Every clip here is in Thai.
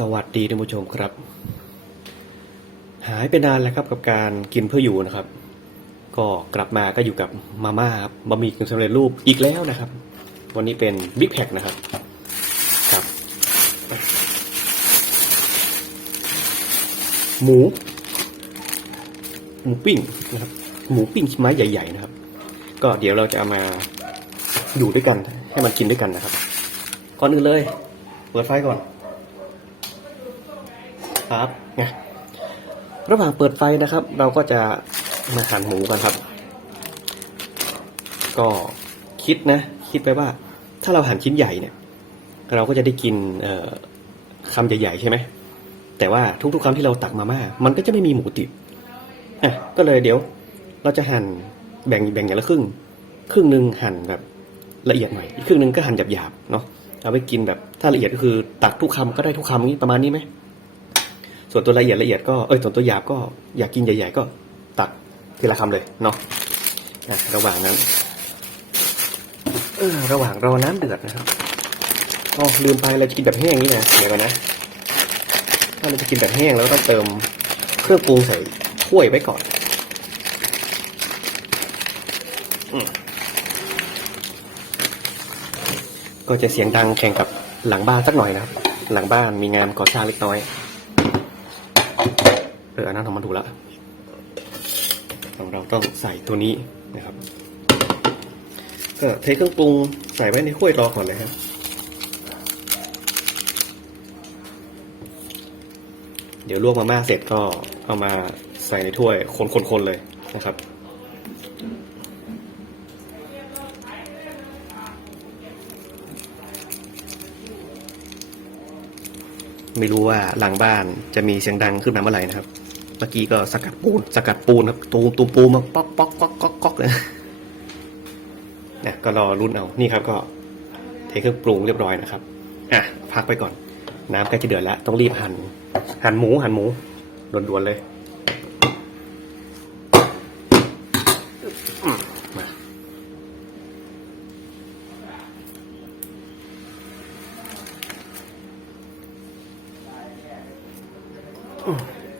สวัสดีท่านผู้ชมครับ หายไปนานแล้วครับกับการกินเพื่ออยู่นะครับ ก็กลับมาก็อยู่กับมาม่าครับบะหมี่กึ่งสำเร็จรูปอีกแล้วนะครับ วันนี้เป็นบิ๊กแพ็คนะครับครับ หมู หมูปิ้งนะครับ หมูปิ้งชิ้นไม้ใหญ่ ๆ นะครับ ก็เดี๋ยวเราจะเอามาอยู่ด้วยกัน ให้มันกินด้วยกันนะครับก่อนอื่นเลยเปิดไฟก่อน ครับไงระหว่างเปิดไฟนะครับ เราก็จะมาหั่นหมูกันครับ ก็คิดนะ คิดไปว่า ถ้าเราหั่นชิ้นใหญ่เนี่ย เราก็จะได้กินคำใหญ่ๆใช่ไหมแต่ว่าทุกๆคำที่เราตักมาม่ามันก็จะไม่มีหมูติดอะก็เลยเดี๋ยว เราจะหั่นแบ่งแบ่งอย่างละครึ่ง ครึ่งหนึ่งหั่นแบบละเอียดหน่อยอีกครึ่งหนึ่งก็หั่นหยาบๆเนาะเอาไปกินแบบถ้าละเอียดก็คือตักทุกคำก็ได้ทุกคำนี้ประมาณนี้ไหม ส่วนตัวละเอียดละเอียดก็เอ้ยส่วนตัวหยาบก็อยากกินใหญ่ ๆ ก็ตักทีละคำเลยเนาะอะระหว่างนั้นเออระหว่างรอน้ำเดือดนะครับอ๋อลืมไปเราจะกินแบบแห้งนี่นะเดี๋ยวก่อนนะ ถ้าเราจะกินแบบแห้งเราก็ต้องเติมเครื่องปรุงใส่ถ้วยไว้ก่อนอก็จะเสียงดังแข่งกับหลังบ้านสักหน่อยนะครับ หลังบ้านมีงานก่อสร้างเล็กน้อย เอออันนั้นทำมันถูกแล้วของเราต้องใส่ตัวนี้นะครับ ก็เทเครื่องปรุงใส่ไว้ในถ้วยรอก่อนเลยครับเดี๋ยวลวกมาม่าเสร็จก็เอามาใส่ในถ้วยคนๆๆเลยนะครับ ไม่รู้ว่าหลังบ้านจะมีเสียงดังขึ้นมาเมื่อไหร่นะครับ เมื่อกี้ก็สกัดปูน สกัดปูนครับ ตูมตูมปูมาป๊อกป๊อกป๊อกก๊อกก๊อกเลยนะก็รอรุ่นเอานี่ครับก็เทเครื่องปรุงเรียบร้อยนะครับอะพักไปก่อน น้ำใกล้จะเดือดแล้วต้องรีบหั่นหั่นหมูหั่นหมูด่วนๆเลย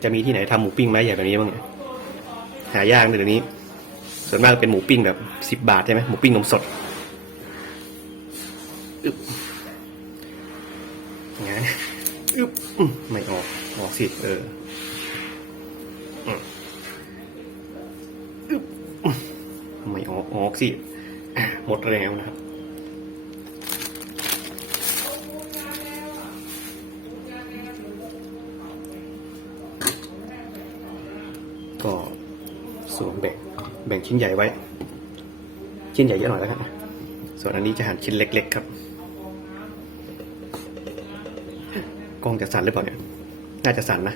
จะมีที่ไหนทำหมูปิ้งไม้ใหญ่แบบนี้บ้างเนี่ยหายากเลยเดี๋ยวนี้ ส่วนมากเป็นหมูปิ้งแบบสิบบาทใช่ไหมหมูปิ้งนมสดอึ๊บไงอึบไม่ออกออกสิเอออึ๊บไม่ออกออกสิหมดแล้วนะครับ ชิ้นใหญ่ไว้ ชิ้นใหญ่เยอะหน่อยแล้วกันส่วนอันนี้จะหั่นชิ้นเล็ก ๆ ครับกล้องจะสั่นหรือเปล่าเนี่ยน่าจะสั่นนะ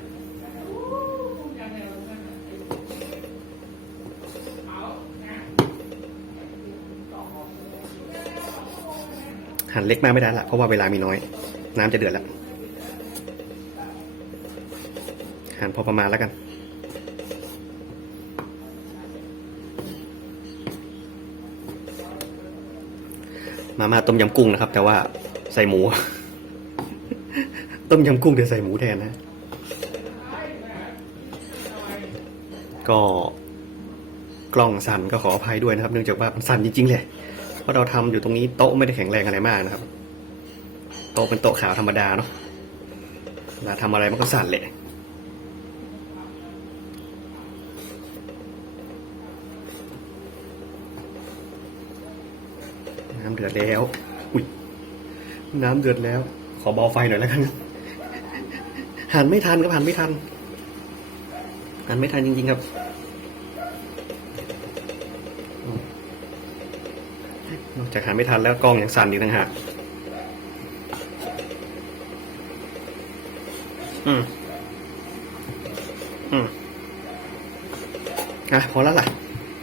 หั่นเล็กมากไม่ได้ละเพราะว่าเวลามีน้อย น้ำจะเดือดแล้วหั่นพอประมาณแล้วกัน มาม่าต้มยำกุ้งนะครับ แต่ว่าใส่หมู ต้มยำกุ้งแต่ใส่หมูแทนนะ ก็กล้องสั่นก็ขออภัยด้วยนะครับ เนื่องจากว่ามันสั่นจริงๆเลยเพราะเราทำอยู่ตรงนี้โต๊ะไม่ได้แข็งแรงอะไรมากนะครับ โต๊ะเป็นโต๊ะขาวธรรมดาเนาะเวลาทำอะไรมันก็สั่นแหละ น้ำเดือดแล้ว อุ้ยน้ำเดือดแล้ว ขอเบาไฟหน่อยแล้วกันหันไม่ทันครับหันไม่ทันหันไม่ทันจริงๆครับนอกจากหันไม่ทันแล้วกล้องยังสั่นอีกต่างหากอืมอืมอะพอแล้วล่ะ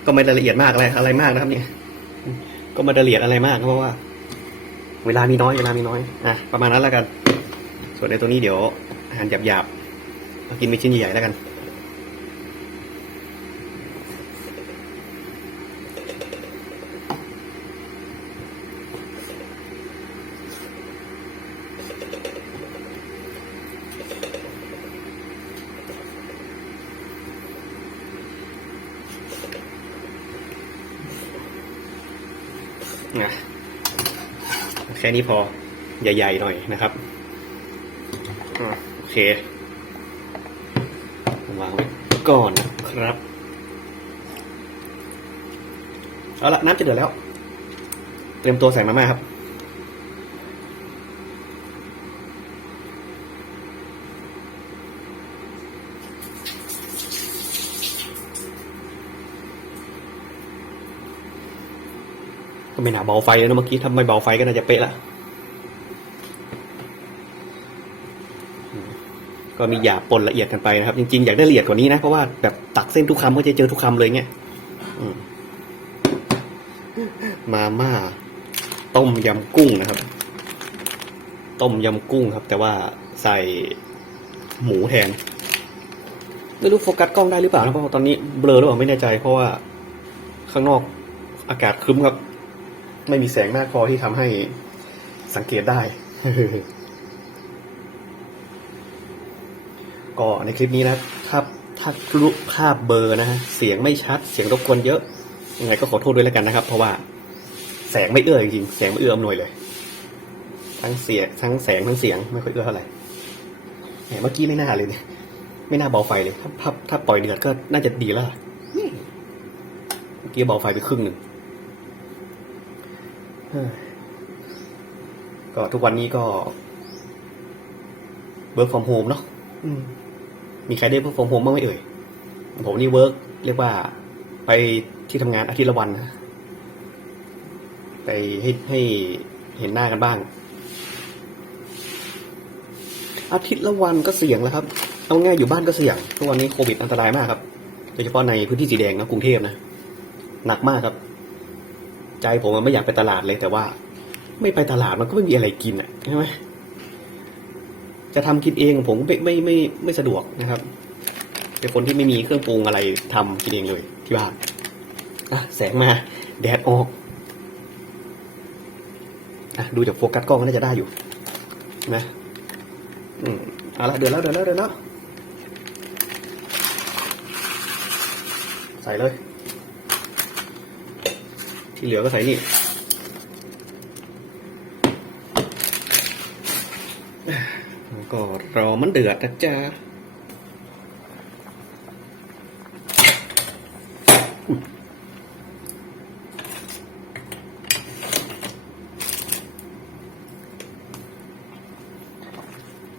ก็ไม่ละเอียดมากอะไรอะไรมากนะครับเนี่ย ก็มาละเอียดอะไรมากเพราะว่า เวลามีน้อยเวลามีน้อยอะประมาณนั้นแล้วกัน ส่วนในตัวนี้เดี๋ยวหั่นหยาบๆมากินเป็นชิ้นใหญ่ๆแล้วกัน นะแค่นี้พอใหญ่ๆหน่อยนะครับโอเควางไว้ก่อนนะครับเอาละน้ำจะเดือดแล้ว เตรียมตัวใส่มาม่าครับ ไม่น่าเบาไฟเลยนะเมื่อกี้ถ้าไม่เบาไฟก็น่าจะเป๊ะละก็มีหยาบปนละเอียดกันไปนะครับ จริงๆอยากได้ละเอียดกว่านี้นะ เพราะว่าแบบตักเส้นทุกคำก็จะเจอทุกคำเลยเงี้ยมาม่า ต้มยำกุ้งนะครับ ต้มยำกุ้งครับ แต่ว่าใส่หมูแทนไม่รู้โฟกัสกล้องได้หรือเปล่านะเพราะตอนนี้เบลอหรือเปล่าไม่แน่ใจ เพราะว่าข้างนอกอากาศครึ้มครับ ไม่มีแสงมากพอที่ทำให้สังเกตได้ ก็ในคลิปนี้นะถ้าถ้ารูปภาพเบลอร์นะฮะเสียงไม่ชัด เสียงรบกวนเยอะ ยังไงก็ขอโทษด้วยแล้วกันนะครับ เพราะว่าแสงไม่เอื้อจริงๆแสงไม่เอื้ออำนวยเลย ทั้งเสียงทั้งแสงทั้งเสียงไม่ค่อยเอื้อเท่าไหร่แหมเมื่อกี้ไม่น่าเลยเนี่ยไม่น่าเบาไฟเลยถ้าถ้าถ้าปล่อยเดือดก็น่าจะดีแล้วล่ะเมื่อกี้เบาไฟไปครึ่งหนึ่งเอ้ย ก็ทุกวันนี้ก็ work from home เนาะอืมมีใครได้ work from home บ้างไหมเอ่ย ผมนี่ work เรียกว่าไปที่ทำงานอาทิตย์ละวันนะไปให้ให้เห็นหน้ากันบ้าง อาทิตย์ละวันก็เสี่ยงแล้วครับ เอาง่ายอยู่บ้านก็เสี่ยง ทุกวันนี้โควิดอันตรายมากครับ โดยเฉพาะในพื้นที่สีแดงนะกรุงเทพนะ หนักมากครับ ใจผมมันไม่อยากไปตลาดเลยแต่ว่า ไม่ไปตลาดมันก็ไม่มีอะไรกินอะใช่ไหมจะทำกินเองผมไม่ไม่ไม่ไม่สะดวกนะครับเป็นคนที่ไม่มีเครื่องปรุงอะไรทำกินเองเลยที่บ้านอะแสงมาแดดออกอะดูจากโฟกัสกล้องก็น่าจะได้อยู่นะอืมเอาละเดือดแล้วเดือดแล้วเดือดแล้วใส่เลย ที่เหลือก็ใส่นี่ก็รอมันเดือดนะจ๊ะ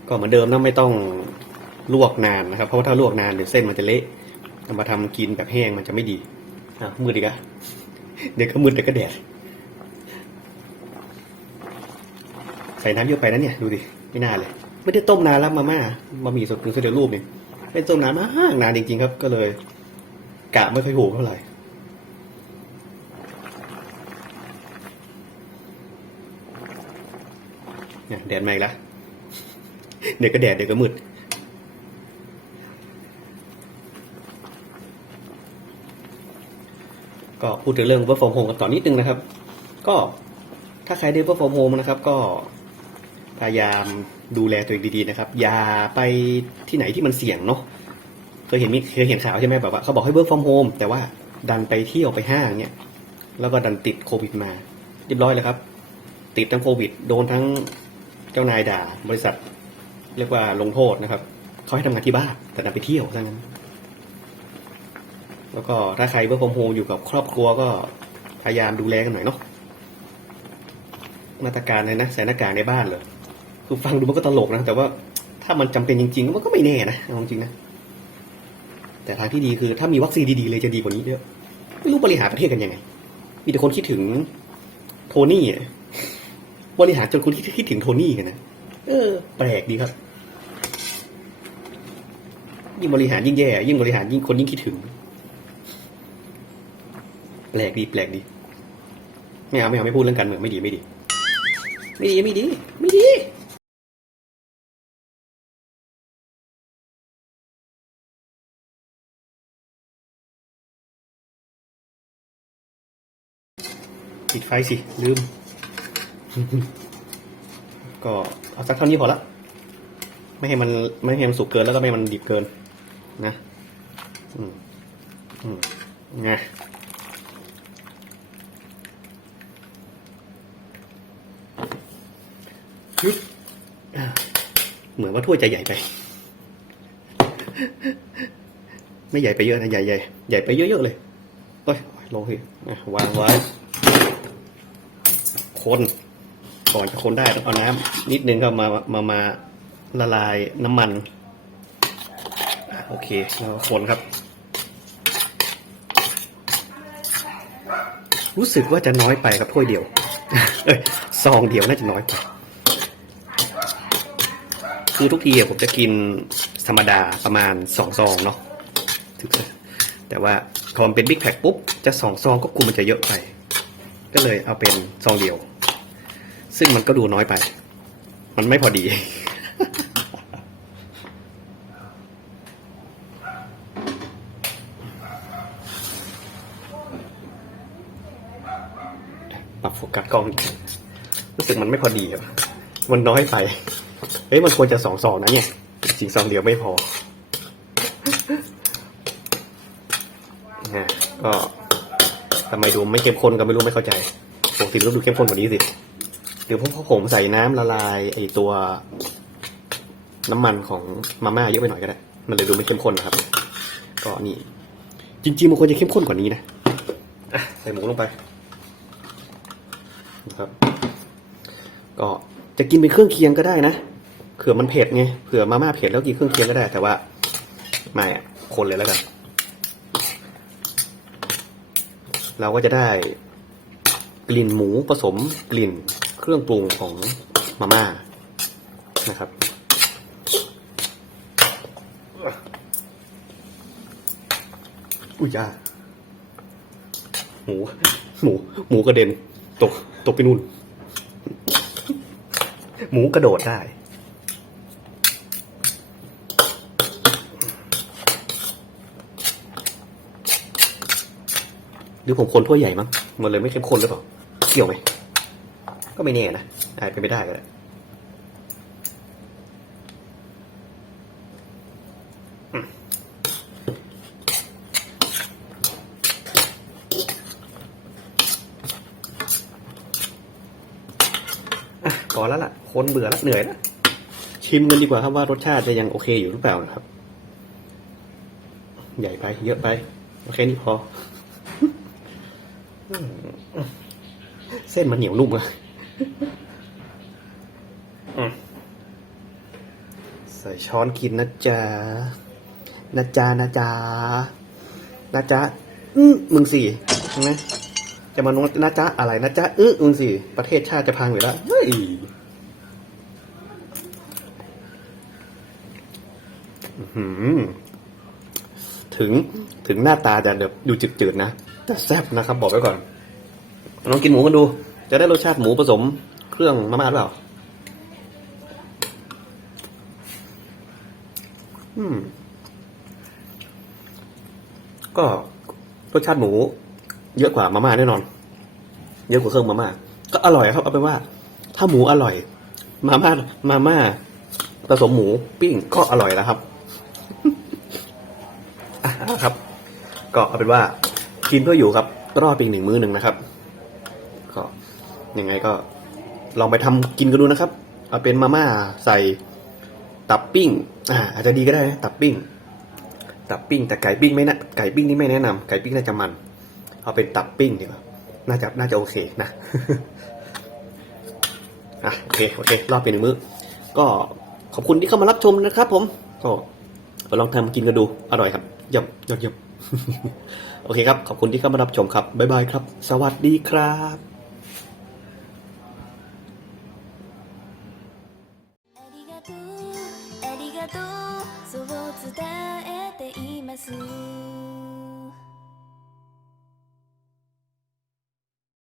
ก็เหมือนเดิมนะไม่ต้องลวกนานนะครับ เพราะว่าถ้าลวกนานเดี๋ยวเส้นมันจะเละเอามาทำกินแบบแห้งมันจะไม่ดีอะมือดีกอะ เดี๋ยวก็มืดเดี๋ยวก็แดดใส่น้ำเยอะไปนะเนี่ยดูดิไม่น่าเลย ไม่ได้ต้มนานแล้วมาม่าบะหมี่สดกึ่งสำเร็จรูปเนี่ยไม่ต้มนานมากนานจริงๆครับ ก็เลยกะไม่ค่อยถูกเท่าไหร่เนี่ยแดดมาอีกแล้วเดี๋ยวก็แดดเดี๋ยวก็มืด ก็พูดถึงเรื่อง work from home กันต่อนิดนึงนะครับ ก็ถ้าใครได้ work from home นะครับ ก็พยายามดูแลตัวเองดีๆนะครับ อย่าไปที่ไหนที่มันเสี่ยงเนาะเคยเห็นมีเคยเห็นข่าวใช่ไหมแบบว่าเขาบอกให้ work from home แต่ว่าดันไปเที่ยวไปห้างเนี่ย แล้วก็ดันติดโควิดมา เรียบร้อยเลยครับ ติดทั้งโควิด โดนทั้งเจ้านายด่า บริษัท เรียกว่าลงโทษนะครับเขาให้ทำงานที่บ้านแต่ดันไปเที่ยวซะงั้น แล้วก็ถ้าใครเวิร์กฟอร์มโฮอยู่กับครอบครัวก็พยายามดูแลกันหน่อยเนาะมาตรการเลยนะใส่หน้ากากในบ้านเลยคือฟังดูมันก็ตลกนะ แต่ว่าถ้ามันจำเป็นจริง ๆ มันก็ไม่แน่นะเอาจริงนะ แต่ทางที่ดีคือถ้ามีวัคซีนดีๆเลยจะดีกว่านี้เยอะไม่รู้บริหารประเทศกันยังไง มีแต่คนคิดถึงโทนี่บริหารจนคนคิดถึงโทนี่กันนะเออ แปลกดีครับยิ่งบริหารยิ่งแย่ยิ่งบริหารยิ่งคนยิ่งคิดถึง ปลกดีแปลกดีไม่เอาไม่เอาไม่พูดเรื่องการเมืองไม่ดีไม่ดี ไม่ดีไม่ดี ไม่ดีปิดไฟสิ ลืม ก็เอาสักเท่านี้พอละ ไม่ให้มันไม่ให้มันสุกเกินแล้วก็ไม่ให้มันดิบเกิน นะ อืม อืมไง ฮึบอ่าเหมือน ว่าถ้วยจะใหญ่ไป ไม่ใหญ่ไปเยอะนะใหญ่ใหญ่ใหญ่ไปเยอะๆเลยโอ้ยลงที่วางไว้คนก่อนจะคนได้ต้องเอาน้ำนิดนึงก็มามามาละลายน้ำมัน โอเคแล้วคนครับ รู้สึกว่าจะน้อยไปครับถ้วยเดียว เอ้ยซองเดียวน่าจะน้อยไป คือทุกทีผมจะกินธรรมดาประมาณสองซองเนาะแต่ว่าพอมันเป็นบิ๊กแพ็คปุ๊บ จะสองซองก็กลัวมันจะเยอะไป ก็เลยเอาเป็นซองเดียว ซึ่งมันก็ดูน้อยไป มันไม่พอดี ปรับโฟกัสกล้องรู้สึกมันไม่พอดีอะมันน้อยไป เฮ้ยมันควรจะสองซองนะเนี่ยจริงๆซองเดียวไม่พอนะก็ทำไมดูไม่เข้มข้นก็ไม่รู้ไม่เข้าใจปกติต้องดูเข้มข้นกว่านี้สิเดี๋ยวพวกผมใส่น้ำละลายไอตัวน้ำมันของมาม่าเยอะไปหน่อยก็ได้ มันเลยดูไม่เข้มข้นนะครับ ก็นี่ จริงๆมันควรจะเข้มข้นกว่านี้นะใส่หมูลงไปนะครับ ก็จะกินเป็นเครื่องเคียงก็ได้นะ เผื่อมันเผ็ดไงเผื่อมาม่าเผ็ดแล้วกินเครื่องเคียงก็ได้ แต่ว่าไม่อะคนเลยแล้วกัน เราก็จะได้กลิ่นหมูผสมกลิ่นเครื่องปรุงของมาม่านะครับอุ้ยจ้าหมู หมู หมูกระเด็น ตก ตกไปนู่น หมูกระโดดได้ หรือผมคนถ้วใหญ่มั้งมันเลยไม่เข้มข้นหรือเปล่าเกี่ยวไหมก็ไม่แน่นะอาจเป็นไปได้ก็ได้อืมอะพอแล้วล่ะ คนเบื่อแล้วเหนื่อยแล้ว ชิมกันดีกว่าครับว่ารสชาติจะยังโอเคอยู่หรือเปล่านะครับ ใหญ่ไปเยอะไป โอเคนี่พอ เส้นมันเหนียวนุ่มอะใส่ช้อนกินนะจ๊ะนะจ๊ะนะจ๊ะนะจ๊ะอือมึงสิใช่ไหมจะมาโน้ตนะจ๊ะอะไรนะจ๊ะอื้อมึงสิประเทศชาติจะพังอยู่แล้วเฮ้ยถึงถึงหน้าตาจะแบบดูจืดๆนะ แต่แซ่บนะครับบอกไว้ก่อนลองกินหมูกันดู จะได้รสชาติหมูผสมเครื่องมาม่าหรือเปล่า อืม ก็รสชาติหมู เยอะกว่ามาม่าแน่นอน เยอะกว่าเครื่องมาม่าก็อร่อยครับเอาเป็นว่า ถ้าหมูอร่อย มาม่ามาม่าผสมหมูปิ้งก็อร่อยแล้วครับ ครับ ก็เอาเป็นว่า กินเพื่ออยู่ครับรอดไปอีกหนึ่งมื้อหนึ่งนะครับ ก็ยังไงก็ลองไปทำกินกันดูนะครับ เอาเป็นมาม่าใส่ตับปิ้งอ่าอาจจะดีก็ได้นะตับปิ้ง ตับปิ้ง แต่ไก่ปิ้งไม่นะไก่ปิ้งนี่ไม่แนะนำไก่ปิ้งน่าจะมัน เอาเป็นตับปิ้งดีกว่าน่าจะน่าจะโอเคนะอะโอเคโอเค รอบเป็นหนึ่งมื้อก็ขอบคุณที่เข้ามารับชมนะครับ ผมก็ลองทำกินกันดูอร่อยครับยี่ยมยอดเยี่ยม โอเคครับ ขอบคุณที่เข้ามารับชมครับ บ๊ายบายครับ สวัสดีครับ